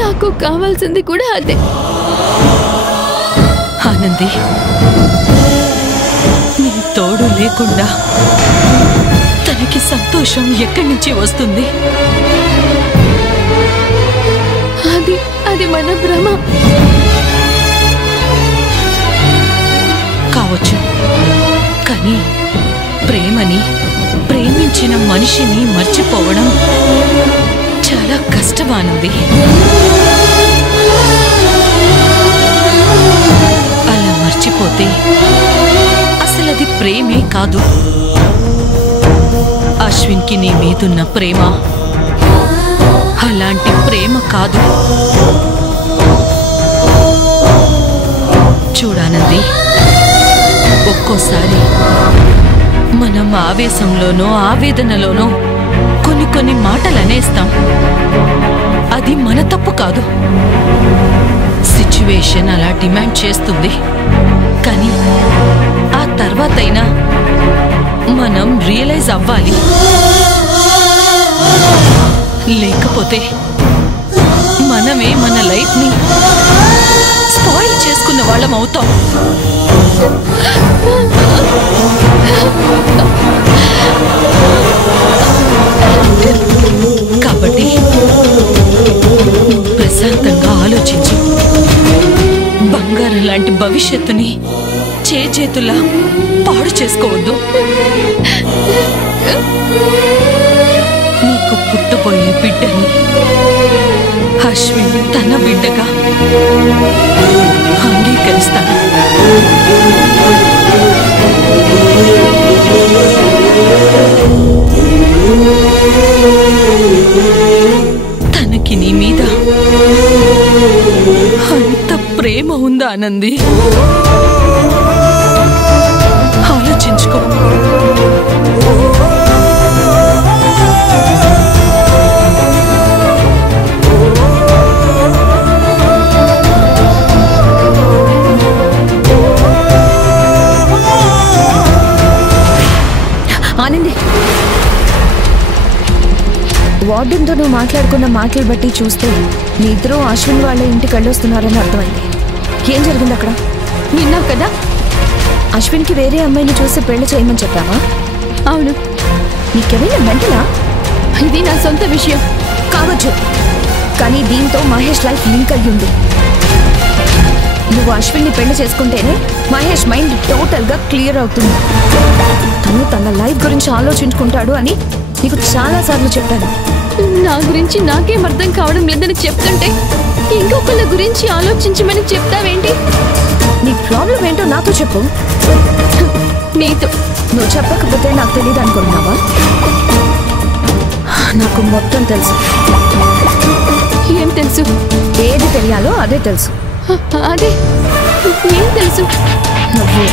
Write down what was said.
నాకు కావాల్సింది కూడా అదే. ఆనంది, నీ తోడు లేకుండా తనకి సంతోషం ఎక్కడి నుంచి వస్తుంది? అది మన భ్రమ కావచ్చు. కానీ ప్రేమని, ప్రేమించిన మనిషిని మర్చిపోవడం చాలా కష్టమానుంది. అలా మర్చిపోతే అసలది ప్రేమే కాదు. అశ్విన్కి నీ మీదున్న ప్రేమ అలాంటి ప్రేమ కాదు. చూడానంది, ఒక్కోసారి మనం ఆవేశంలోనో ఆవేదనలోనో కొన్ని మాటలు అనేస్తాం. అది మన తప్పు కాదు. సిచ్యువేషన్ అలా డిమాండ్ చేస్తుంది. కానీ ఆ తర్వాతైనా మనం రియలైజ్ అవ్వాలి. లేకపోతే మనమే మన లైఫ్ని స్పాయిల్ చేసుకున్న వాళ్ళం అవుతాం. కాబట్టి ప్రశాంతంగా ఆలోచించు. బంగారం లాంటి భవిష్యత్తుని చేతులా పాడు చేసుకోవద్దు. నీకు పుట్టబోయే బిడ్డని అశ్విన్ తన బిడ్డగా అంగీకరిస్తాను. తనకి నీ మీద అంత ప్రేమ ఉందా ఆనంది? ఆలోచించుకో. ఆనంది, వార్డెన్తో నువ్వు మాట్లాడుకున్న మాటలు బట్టి చూస్తే మీ ఇద్దరు అశ్విన్ వాళ్ళ ఇంటికి వెళ్ళొస్తున్నారని అర్థమైంది. ఏం జరిగింది అక్కడ? విన్నావు కదా, అశ్విన్కి వేరే అమ్మాయిని చూసి పెళ్లి చేయమని చెప్పావా? అవును. నీకేమైనా మెంటలా? ఇది నా సొంత విషయం కావచ్చు, కానీ దీంతో మహేష్ లైఫ్ లింక్ అయ్యింది. నువ్వు అశ్విన్ని పెళ్లి చేసుకుంటేనే మహేష్ మైండ్ టోటల్గా క్లియర్ అవుతుంది. తను తన లైఫ్ గురించి ఆలోచించుకుంటాడు అని నీకు చాలాసార్లు చెప్పాను. నా గురించి నాకేం అర్థం కావడం లేదని చెప్తుంటే ఇంకొకళ్ళ గురించి ఆలోచించమని చెప్తావేంటి? నీ ప్రాబ్లం ఏంటో నాతో చెప్పు. నీతో నువ్వు చెప్పకపోతే నాకు తెలియదు అనుకుంటున్నావా? నాకు మొత్తం తెలుసు. ఏం తెలుసు? ఏది తెలియాలో అదే తెలుసు. అదే ఏం తెలుసు? నువ్వు